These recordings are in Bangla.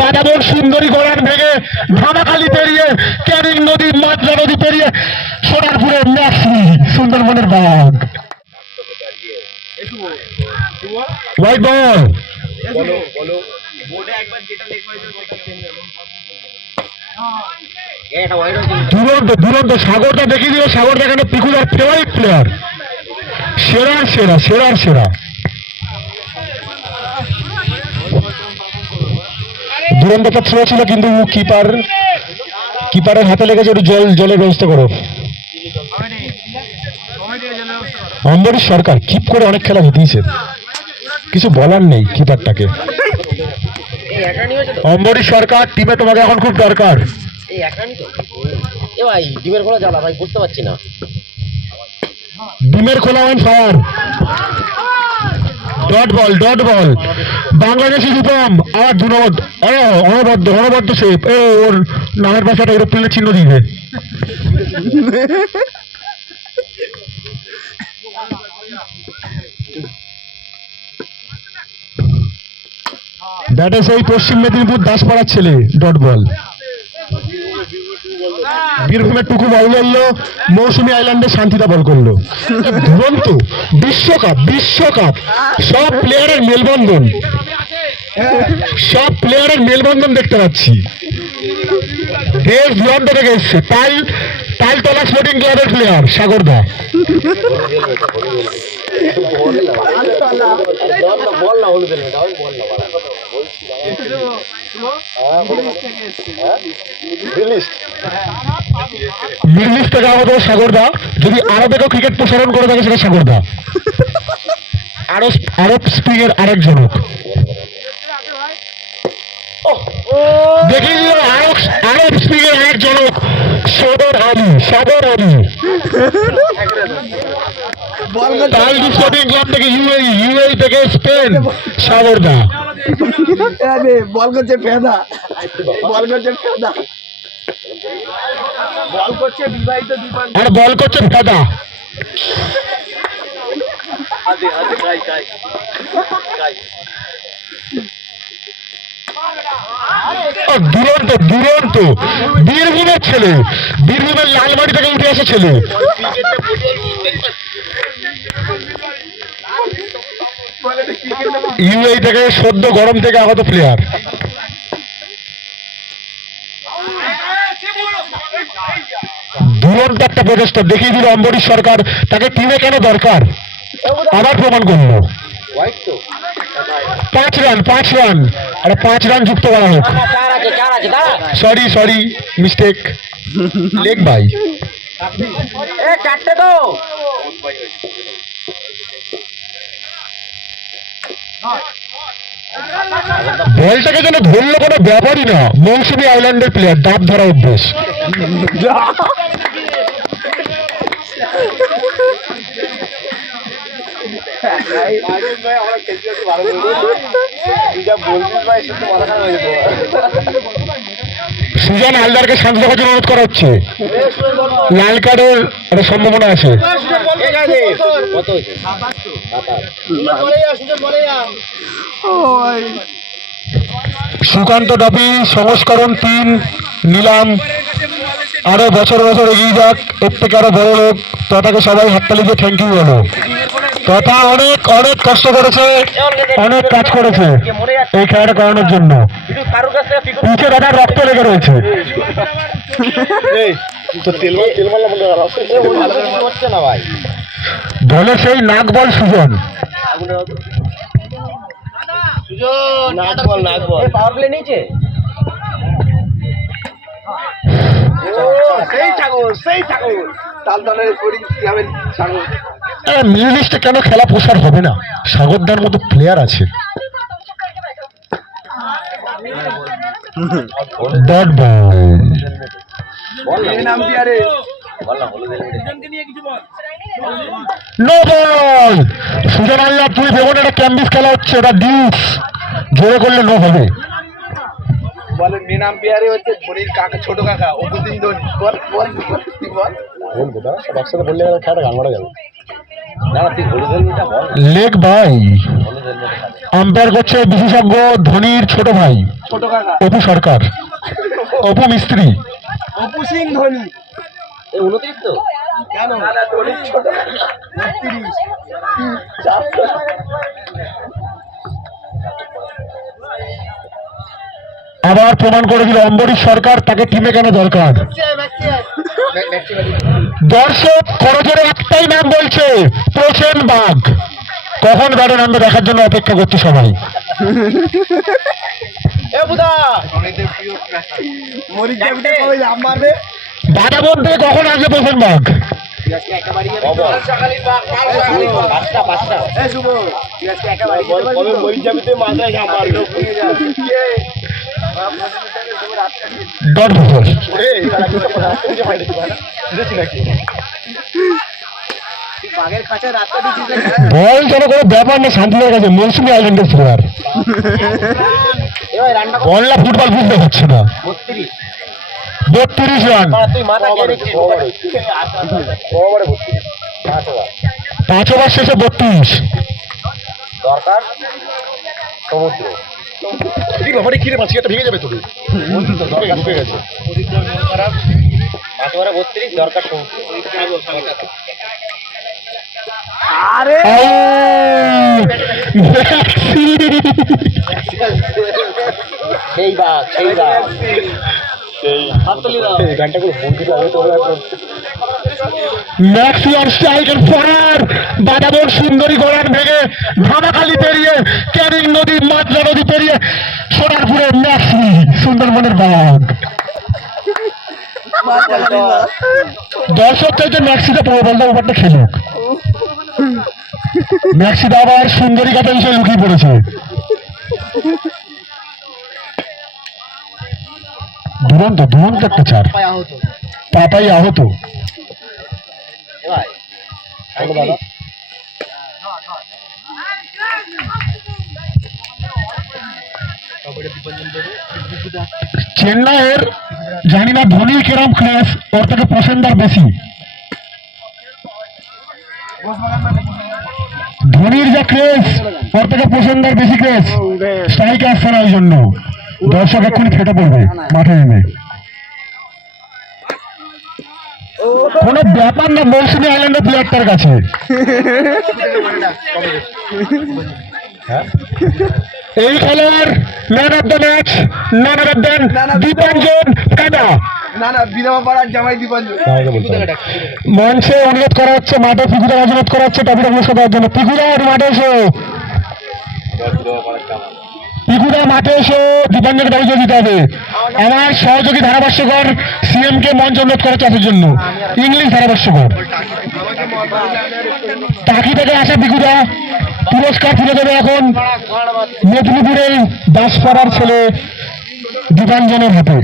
বাদাবর সুন্দরী গড়ান ভেঙে ধামাখালি পেরিয়ে, ক্যানিং নদী মাত্রা নদী পেরিয়ে সোনারপুরের ম্যাক্সি সুন্দরবনের বাঘ। হোয়াইট বল দুরন্ত দুরন্ত সাগরটা দেখিয়ে দিল সাগরটা এখানে পিকুলার ফেভারিট প্লেয়ার সেরা সেরা সেরার সেরা। দুরন্তটা থ্রো ছিল কিন্তু কিপার কিপারের হাতে লেগেছে একটু জল জলের ব্যবস্থা করো। অম্বরীশ সরকার কিপ করে অনেক খেলা জিতিয়েছে। কিছু বলার নেই কিপারটাকে। অম্বরীশ সরকার টিমে তোমাকে এখন খুব দরকার। ডিমের খোলা জ্বালা ভাই বুঝতে পারছি না। ডিমের খোলা one fire dot ball dot ball Bangladeshi Rupam আর দু নম্বর অনবদ্য অনবদ্য সেপ ও ওর নামের পাশে এরোপ্লেনের চিহ্ন দিবে। ব্যাটে সেই পশ্চিম মেদিনীপুর দাসপাড়ার ছেলে ডট বল বীরভূমের টুকু বল করল মৌসুমী আইল্যান্ডে শান্তিটা বল করল দুরন্ত বিশ্বকাপ বিশ্বকাপ সব প্লেয়ারের মেলবন্ধন সব প্লেয়ারের মেলবন্ধন দেখতে পাচ্ছি দেশ দূরান্ত থেকে এসছে তাল তালতলা স্পোর্টিং ক্লাবের প্লেয়ার সাগরদা বল না বল না মিডল ইস্ট থেকে আমাদের সাগরদা যদি আরবেকেও ক্রিকেট প্রসারণ করে থাকে সেটা সাগরদা আরব আরব স্প্রিংয়ের আরেক জনক। দেখিয়ে দিল আরব আরব স্প্রিংয়ের আরেক জনক সদর আলী সদর আলী। তাল স্পোর্টিং ক্লাব থেকে ইউএই ইউএই থেকে স্পেন সাগরদা আরে বল করছে ফেদা। বল করছে ফেদা। বল করছে বিবাহিত দীপান আর বল করছে ফেদা। ও, দুরন্ত দুরন্ত। বীরভূমের ছেলে। বীরভূমের লালবাড়ি থেকে উঠে আসা ছেলে। ইউএই থেকে সদ্য গরম থেকে আগত প্লেয়ার দুরন্ত একটা প্রচেষ্টা, দেখিয়ে দিল অম্বরীশ সরকার, তাকে টিমে কেন দরকার? আবার প্রমাণ করল। পাঁচ রান পাঁচ রান। আরে পাঁচ রান যুক্ত করা হোক। Sorry sorry mistake leg bye চারটে তো বলটাকে যেন ধরলো কোনো ব্যাপারই না। মৌসুমী আইল্যান্ডের প্লেয়ার দাঁত ধরা অভ্যেস। সুজন হালদারকে শান্ত থাকার জন্য অনুরোধ করা হচ্ছে। লাল কার্ডের একটা সম্ভাবনা আছে। সুকান্ত ট্রফি সংস্করণ তিন নিলাম। আরও বছর বছর এগিয়ে যাক এর থেকে আরও বড় হোক তথাকে সবাই হাততালি দিয়ে থ্যাংক ইউ বলো। তথা অনেক অনেক কষ্ট করেছে অনেক কাজ করেছে এই খেলাটা করানোর জন্য। কারোর কাছ থেকে পিকু পিছে দাদার রক্ত লেগে রয়েছে হচ্ছে না ভাই। দলে সেই নাক বল সুজন বল বল মিডল ইস্টে কেন খেলা প্রসার হবে না সাগরদার মতো প্লেয়ার আছে ডট বল বল না হলুদ helmet no ball Sujan Allah তুই ভেবন একটা ক্যাম্বিস খেলা হচ্ছে ওটা ডিউস। জোরে করলে নো হবে। বলে মেন আম্পিয়ারে হচ্ছে ধোনির কাকা ছোট কাকা অপুদিন ধোনি। বল বল বল, তুই বল? একসাথে বললে খেলাটা গান মারা যাবে দাদা তুই হলুদ হলুদটা বল। লেগ বাই হলুদ হলুদ আম্পায়ার করছে বিশেষজ্ঞ ধোনির ছোট ভাই। অপু সরকার। অপু মিস্ত্রি। অপু সিং ধোনি। উনত্রিশ তো। কেন? আবার প্রমাণ করে দিল অম্বরীশ সরকার তাকে টিমে কেন দরকার? দর্শক করজোরে একটাই নাম বলছে প্রসেন বাঘ কখন ব্যাটে নামবে দেখার জন্য অপেক্ষা করছে সবাই। মরিচ মারবে। কখন আসবে বাঘ? বল যেন কোনো ব্যাপার না শান্তিদের কাছে। মৌসুমি আইল্যান্ডের প্লেয়ার বললা ফুটবল বুঝতে পারছে না। বত্রিশ রান কে পাঁচ ওভার শেষে বত্রিশ দরকার সমুদ্র ব্যাপারে কিনে মাছ ভেঙে যাবে তোকে ঢুকে গেছে পাঁচ ওভারে বত্রিশ দরকার সমুদ্র আরে সেই বাঘ সেই বাঘ হাততালি দাও ম্যাক্সিমাম স্ট্রাইকের ফরার বাদাবর সুন্দরী গড়ার ভেঙে ধামাখালি পেরিয়ে ক্যানিং নদী মাত্রা নদী পেরিয়ে সোনারপুরের ম্যাক্সি সুন্দরবনের বাঘ দর্শক চাইছে ম্যাক্সিটা পরে বলটা ওপারটা খেলুক। ম্যাক্সিটা আবার সুন্দরী কাটা হিসেবে লুকিয়ে পড়েছে। দুরন্ত দুরন্ত একটা চার। পাপাই আহত। চেন্নাইয়ের জানি না ধোনির কেরম ক্লাস ওর থেকে পছন্দার বেশি। ধোনির যা ক্রেস ওর থেকে পছন্দার বেশি ক্রেস স্ট্রাইকে আসছে না ওই জন্য। দর্শক এক্ষুনি ফেটে পড়বে মাঠে নেমে। কোনো ব্যাপার না মৌসুমী আইল্যান্ডের প্লেয়ারটার কাছে। এই খেলার man of the match man of দেন দীপাঞ্জন কাদা। মঞ্চে অনুরোধ করা হচ্ছে মাঠে পিকুদার অনুরোধ করা হচ্ছে টপিটা অনুষ্কার দেওয়ার জন্য। পিকুদার মাঠে এসো। পিকুদা মাঠে এসো দীপাঞ্জনকে দাবি দিতে হবে। আমার সহযোগী ধারাভাষ্যকর সিএম কে মঞ্চ অনুরোধ করা চাষের জন্য। ইংলিশ ধারাভাষ্যকর। টাকি থেকে আসা পিকুদা পুরস্কার তুলে দেবে এখন মেদিনীপুরের দাসপাড়ার ছেলে দীপাঞ্জনের হাতে।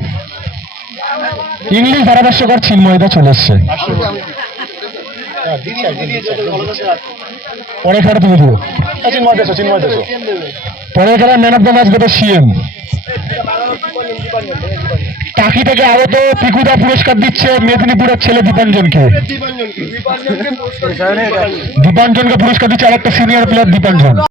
ইংলিশ ধারাভাষ্যকর চিন্ময়দা চলে এসছে। পরে খেলা তুমি দিও চিন্ময় দেশো চিন্ময় দেশো পরে খেলা ম্যান অফ দ্য ম্যাচ দেবে সিএম। টাকি থেকে আরও তো পিকুদা পুরস্কার দিচ্ছে মেদিনীপুরের ছেলে দীপাঞ্জনকে। দীপাঞ্জনকে পুরস্কার দিচ্ছে। আর একটা আরেকটা সিনিয়র প্লেয়ার দীপাঞ্জন।